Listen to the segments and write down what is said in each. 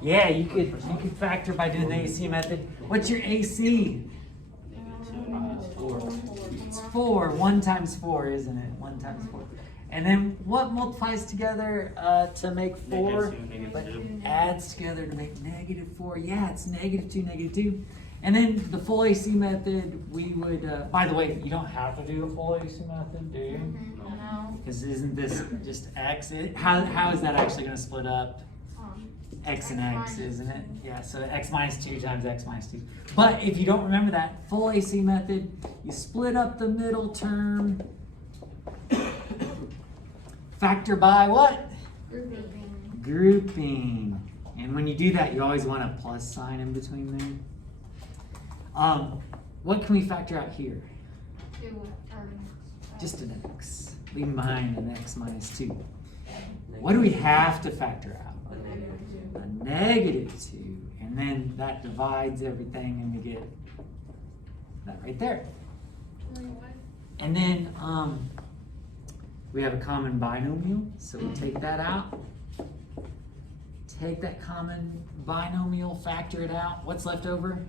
Yeah, you could factor by doing the AC method. What's your AC? It's 4. 1 times 4, isn't it? 1 times 4. And then what multiplies together to make 4? But adds together to make -4. Yeah, it's -2, -2. And then the full AC method, we would, by the way, you don't have to do a full AC method, do you? No. Because isn't this just x? How is that actually going to split up? X and x, isn't it? Yeah, so x minus 2 times x minus 2. But if you don't remember that full AC method, you split up the middle term, factor by what? Grouping. Grouping. And when you do that, you always want a plus sign in between there. What can we factor out here? Just an x. Leaving behind an x minus 2. What do we have to factor out? A -2. And then that divides everything and we get that right there. And then we have a common binomial, so we take that out. Take that common binomial, factor it out. What's left over?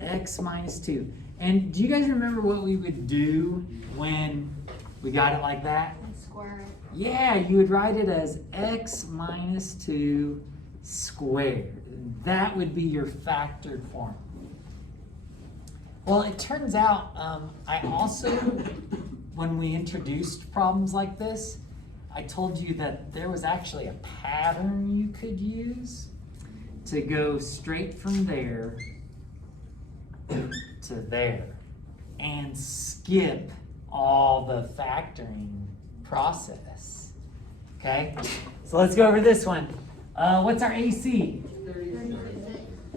X minus 2. And do you guys remember what we would do when we got it like that? Square it. Yeah, you would write it as x minus 2 squared. That would be your factored form. Well, it turns out I also, when we introduced problems like this, I told you that there was actually a pattern you could use to go straight from there to there and skip all the factoring process. Okay, so let's go over this one. What's our AC?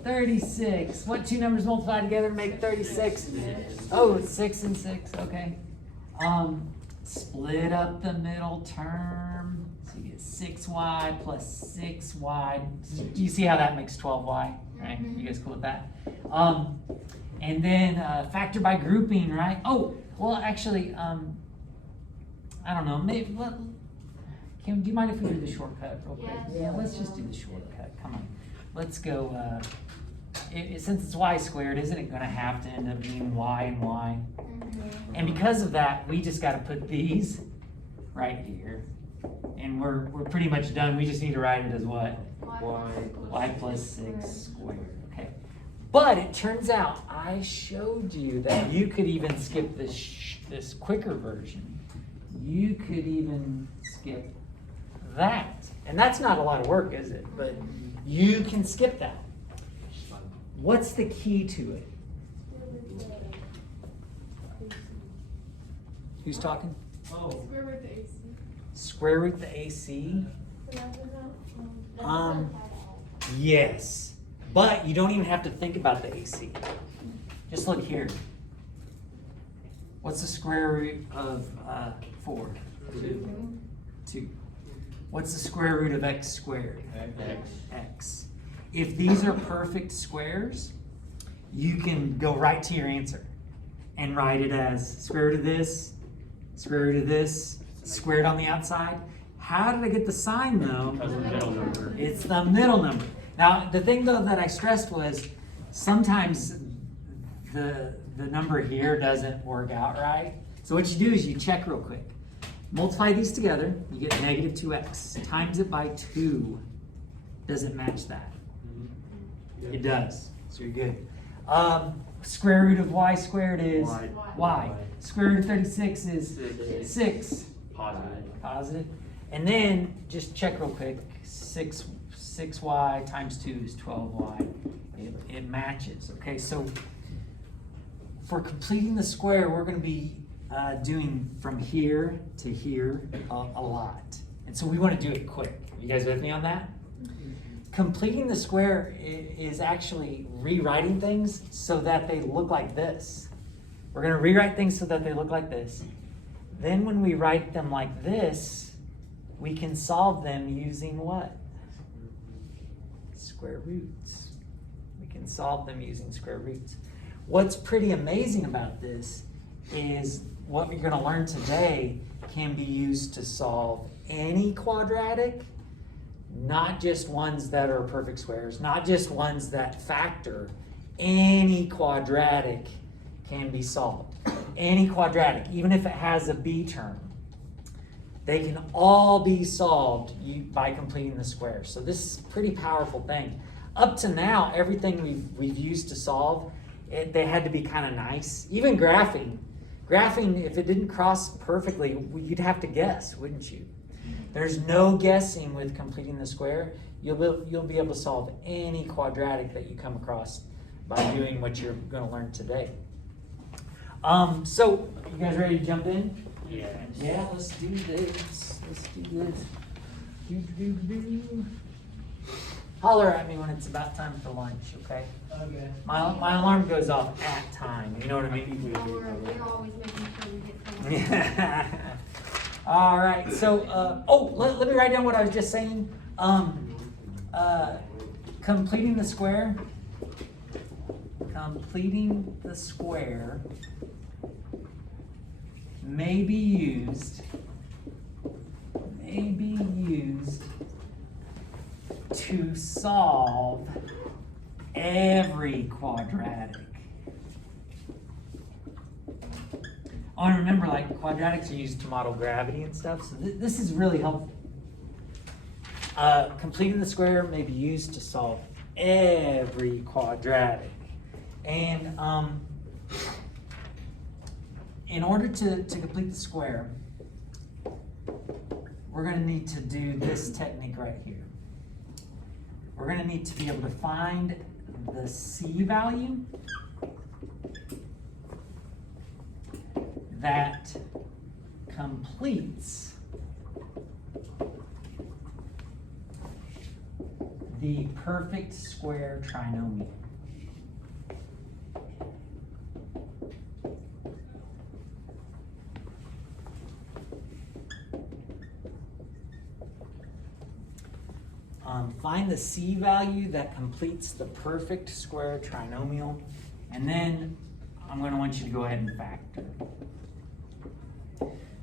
36. What two numbers multiply together to make 36? Oh, it's 6 and 6. Okay. Split up the middle term. So you get 6y plus 6y. Do you see how that makes 12y? Right? You guys cool with that? And then factor by grouping, right? Oh, well, actually, I don't know. Maybe. Do you mind if we do the shortcut real quick? Yeah, let's just do the shortcut. Come on. Let's go. Since it's y squared, isn't it going to have to end up being y and y? And because of that, we just got to put these right here. And we're pretty much done. We just need to write it as what? Y plus 6 squared. Okay. But it turns out I showed you that you could even skip this quicker version. You could even skip that. And that's not a lot of work, is it? But you can skip that. What's the key to it? Who's talking? Oh. Square root the AC? Yes. But you don't even have to think about the AC. Just look here. What's the square root of 4? 2. What's the square root of x squared? X. If these are perfect squares, you can go right to your answer and write it as square root of this, square root of this, squared on the outside. How did I get the sign though? Because of the middle number. It's the middle number. Now, the thing though that I stressed was sometimes the number here doesn't work out right. So what you do is you check real quick. Multiply these together, you get -2x. Times it by 2. Does it match that? It does. So you're good. Square root of y squared is y. Square root of 36 is 6. Positive. And then just check real quick. 6y times 2 is 12y. It matches. Okay, so for completing the square, we're going to be doing from here to here a lot. And so we want to do it quick. You guys with me on that? Completing the square is actually rewriting things so that they look like this. We're going to rewrite things so that they look like this. Then when we write them like this, we can solve them using what? Square roots. We can solve them using square roots. What's pretty amazing about this is what we're going to learn today can be used to solve any quadratic not just ones that are perfect squares, not just ones that factor. Any quadratic can be solved. Any quadratic, even if it has a b term, they can all be solved by completing the square. So this is a pretty powerful thing. Up to now, everything we've used to solve, they had to be kind of nice. Even graphing. Graphing, if it didn't cross perfectly, you'd have to guess, wouldn't you? There's no guessing with completing the square. You'll be able to solve any quadratic that you come across by doing what you're going to learn today. So, you guys ready to jump in? Yes. Yeah, let's do this. Let's do this. Do. Holler at me when it's about time for lunch, okay? Okay. My alarm goes off at time, you know what I mean? We're always making sure we get to lunch. Yeah. All right, so, let me write down what I was just saying. Completing the square. Completing the square may be used to solve every quadratic. Oh, and remember, like, quadratics are used to model gravity and stuff, so this is really helpful. Completing the square may be used to solve every quadratic. And in order to complete the square, we're going to need to do this technique right here. We're going to need to be able to find the C value that completes the perfect square trinomial. Find the C value that completes the perfect square trinomial, and then I'm going to want you to go ahead and factor.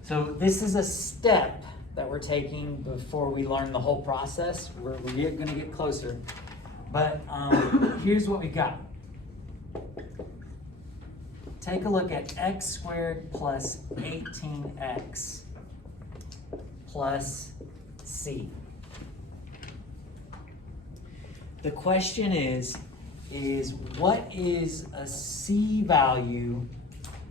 So this is a step that we're taking before we learn the whole process. We're going to get closer, but here's what we got. Take a look at x squared plus 18x plus c. The question is what is a C value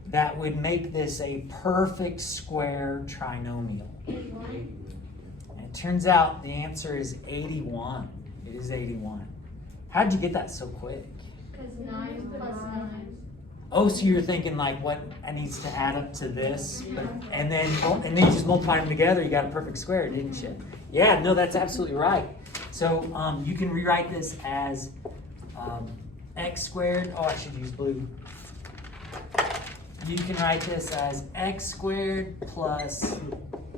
that would make this a perfect square trinomial? And it turns out the answer is 81. It is 81. How'd you get that so quick? Because 9 plus 9. Oh, so you're thinking like what needs to add up to this, and then you just multiply them together, you got a perfect square, didn't you? Yeah, no, that's absolutely right. So you can rewrite this as x squared. Oh, I should use blue. You can write this as x squared plus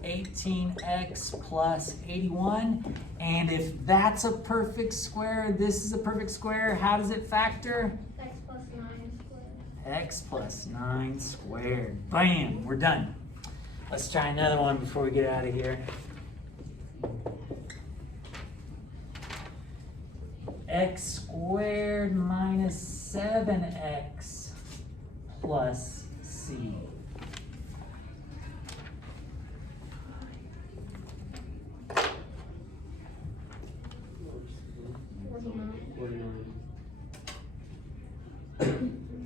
18x plus 81. And if that's a perfect square, this is a perfect square, how does it factor? X plus 9 squared. X plus 9 squared. Bam, we're done. Let's try another one before we get out of here. X squared minus 7x plus c.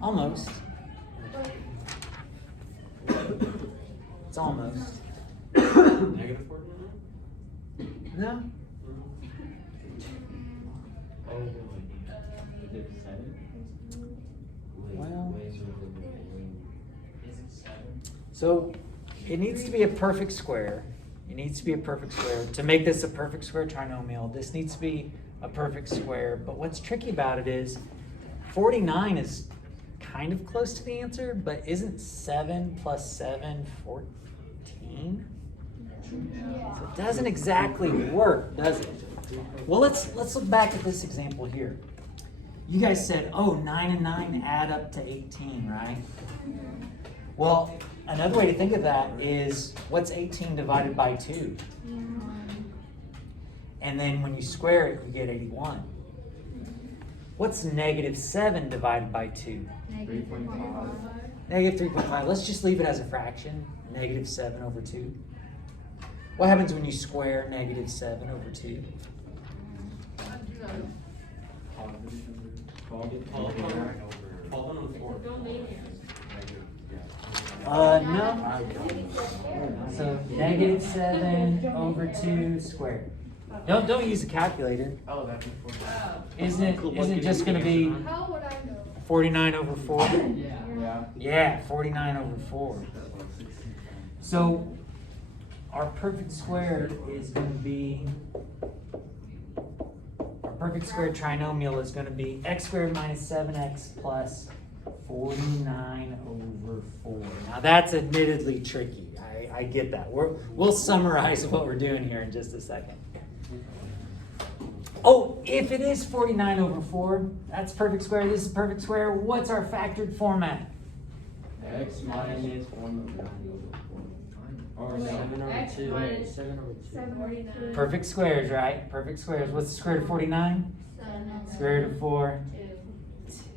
Almost. It's almost. Negative 49? No. Well, so it needs to be a perfect square. It needs to be a perfect square. To make this a perfect square trinomial, this needs to be a perfect square. But what's tricky about it is 49 is kind of close to the answer, but isn't 7 plus 7 14? So it doesn't exactly work, does it? Well, let's look back at this example here. You guys said, oh, 9 and 9 add up to 18, right? Well, another way to think of that is, what's 18 divided by 2? And then when you square it, you get 81. What's negative 7 divided by 2? Negative 3.5. Negative 3.5. Let's just leave it as a fraction. Negative 7 over 2. What happens when you square negative 7 over 2? No. So negative 7 over 2 squared. Don't use a calculator. Oh, that'd be 40. Isn't it just going to be How would I know? 49 over 4? Yeah. Yeah, 49 over 4. So our perfect square is going to be, our perfect square trinomial is going to be x squared minus 7x plus 49 over 4. Now that's admittedly tricky. I get that. We'll summarize what we're doing here in just a second. Oh, if it is 49 over 4, that's perfect square, this is perfect square, what's our factored format? X minus 1 or 7 over X 2. minus 7 over 2. 749. Perfect squares, right? Perfect squares. What's the square root of 49? Square root of 4?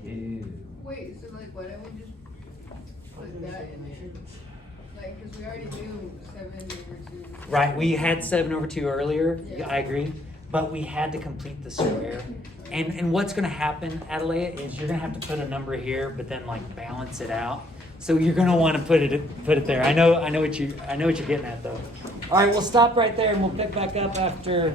2. Wait, so like, why don't we just put that in there? Like, cause we already do 7 over 2. Right, we had 7 over 2 earlier, Yeah. I agree, but we had to complete the square. And what's gonna happen, Adelaide, is you're gonna have to put a number here, but then like balance it out. So you're gonna wanna put it there. I know what you're getting at though. All right, we'll stop right there and we'll pick back up after